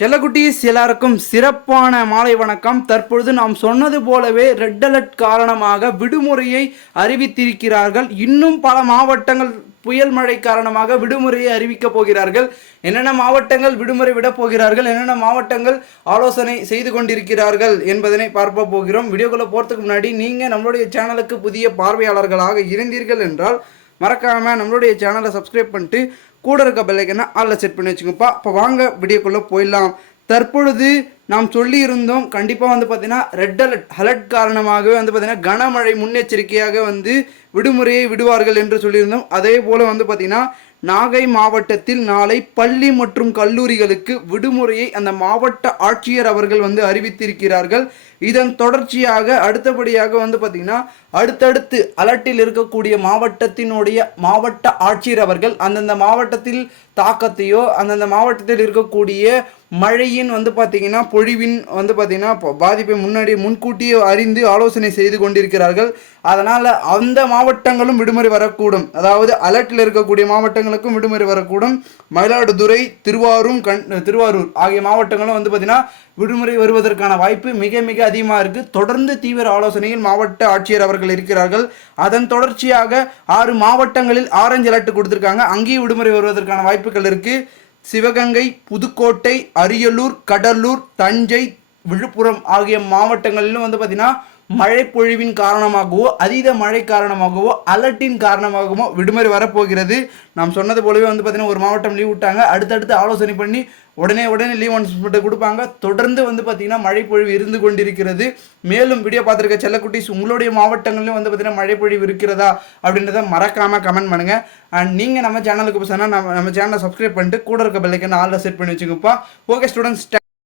செல்லக்குட்டீஸ் எல்லாருக்கும் சிறப்பான மாலை வணக்கம். தற்பொழுது நாம் சொன்னது போலவே ரெட் அலர்ட் காரணமாக விடுமுறையை அறிவித்திருக்கிறார்கள். இன்னும் பல மாவட்டங்கள் புயல் மழை காரணமாக விடுமுறையை அறிவிக்கப் போகிறார்கள். என்னென்ன மாவட்டங்கள் விடுமுறை விடப் போகிறார்கள்? என்னென்ன மாவட்டங்கள் ஆலோசனை செய்து கொண்டிருக்கிறார்கள் என்பதனை பார்க்க போகிறோம். வீடியோக்குள்ளே போகிறதுக்கு முன்னாடி நீங்கள் நம்மளுடைய சேனலுக்கு புதிய பார்வையாளர்களாக இருந்தீர்கள் என்றால் மறக்காமல் நம்மளுடைய சேனலை சப்ஸ்கிரைப் பண்ணிட்டு கூட இருக்க பெல்லைக்கனை ஆளில் செட் பண்ணி வச்சுங்கப்பா. இப்போ வாங்க வீடியோக்குள்ளே போயிடலாம். தற்பொழுது நாம் சொல்லியிருந்தோம் கண்டிப்பாக வந்து பார்த்தீங்கன்னா ரெட் அலர்ட் அலர்ட் காரணமாகவே வந்து பார்த்தீங்கன்னா கனமழை முன்னெச்சரிக்கையாக வந்து விடுமுறையை விடுவார்கள் என்று சொல்லியிருந்தோம். அதே போல் வந்து பார்த்தீங்கன்னா நாகை மாவட்டத்தில் நாளை பள்ளி மற்றும் கல்லூரிகளுக்கு விடுமுறையை அந்த மாவட்ட ஆட்சியர் அவர்கள் வந்து அறிவித்திருக்கிறார்கள். இதன் தொடர்ச்சியாக அடுத்தபடியாக வந்து பார்த்திங்கன்னா அடுத்தடுத்து அலர்ட்டில் இருக்கக்கூடிய மாவட்டத்தினுடைய மாவட்ட ஆட்சியர் அவர்கள் அந்தந்த மாவட்டத்தில் தாக்கத்தையோ அந்தந்த மாவட்டத்தில் இருக்கக்கூடிய மழையின் வந்து பார்த்திங்கன்னா பொழிவின் வந்து பார்த்திங்கன்னா பாதிப்பை முன்னாடி முன்கூட்டியே அறிந்து ஆலோசனை செய்து கொண்டிருக்கிறார்கள். அதனால் அந்த மாவட்டங்களும் விடுமுறை வரக்கூடும். அதாவது அலர்ட்டில் இருக்கக்கூடிய மாவட்டங்களுக்கும் விடுமுறை வரக்கூடும். மயிலாடுதுறை திருவாரூர் கண் திருவாரூர் ஆகிய மாவட்டங்களும் வந்து பார்த்திங்கன்னா விடுமுறை வருவதற்கான வாய்ப்பு மிக மிக அதிகமாக இருக்குது தொடர்ந்து தீவிர ஆலோசனையில் மாவட்ட ஆட்சியர் அவர்கள் இருக்கிறார்கள். அதன் தொடர்ச்சியாக ஆறு மாவட்டங்களில் ஆரஞ்சு அலர்ட் கொடுத்துருக்காங்க. அங்கேயும் விடுமுறை வருவதற்கான வாய்ப்புகள் இருக்குது சிவகங்கை புதுக்கோட்டை அரியலூர் கடலூர் தஞ்சை விழுப்புரம் ஆகிய மாவட்டங்களிலும் வந்து பார்த்திங்கன்னா மழை பொழிவின் காரணமாகவோ அதீத மழை காரணமாகவோ அலர்ட்டின் காரணமாகவோ விடுமுறை வரப்போகிறது. நாம் சொன்னது போலவே வந்து பார்த்திங்கன்னா ஒரு மாவட்டம் லீவ் விட்டாங்க. அடுத்தடுத்து ஆலோசனை பண்ணி உடனே உடனே லீவ் அனௌன்ஸ்மெண்ட் கொடுப்பாங்க. தொடர்ந்து வந்து பார்த்திங்கன்னா மழை பொழிவு இருந்து கொண்டிருக்கிறது. மேலும் வீடியோ பார்த்துருக்க செல்லக்குட்டீஸ் உங்களுடைய மாவட்டங்களிலும் வந்து பார்த்திங்கன்னா மழை பொழிவு இருக்கிறதா அப்படின்றத மறக்காமல் கமெண்ட் பண்ணுங்கள் அண்ட் நீங்கள் நம்ம சேனலுக்கு சொன்னால் நம்ம நம்ம சேனலை சப்ஸ்கிரைப் பண்ணிட்டு கூட இருக்க பெல்லைக்கன் ஆளில் செட் பண்ணி வச்சுங்கப்பா ஓகே ஸ்டூடெண்ட்ஸ்